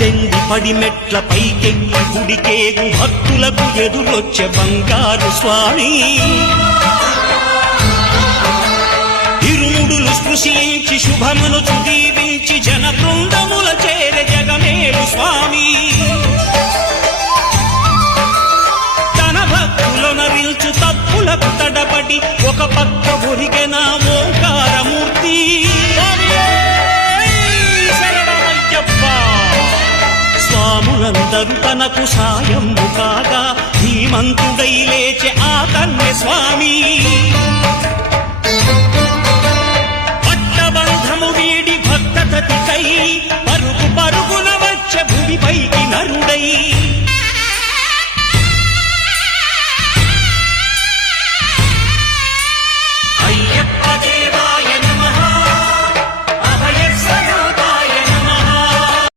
పద్దెనిమిది పడిమెట్ల పైకెక్కి గుడికేగు భక్తులకు ఎదురొచ్చే బంగారు స్వామి ఇరుముడులు స్పృశించి శుభమును దీవించి జన బృందముల చేరే జగమేలు స్వామి తన భక్తులను విల్చు తప్పులకు తడబడి ఒక పక్క ఒరిగెన ఓంకారమూర్తి స్వాములందరూ తనకు సాయము కాగా ధీమంతుడై లేచే ఆ కన్య స్వామి పట్టబంధము వీడి భక్తతతికై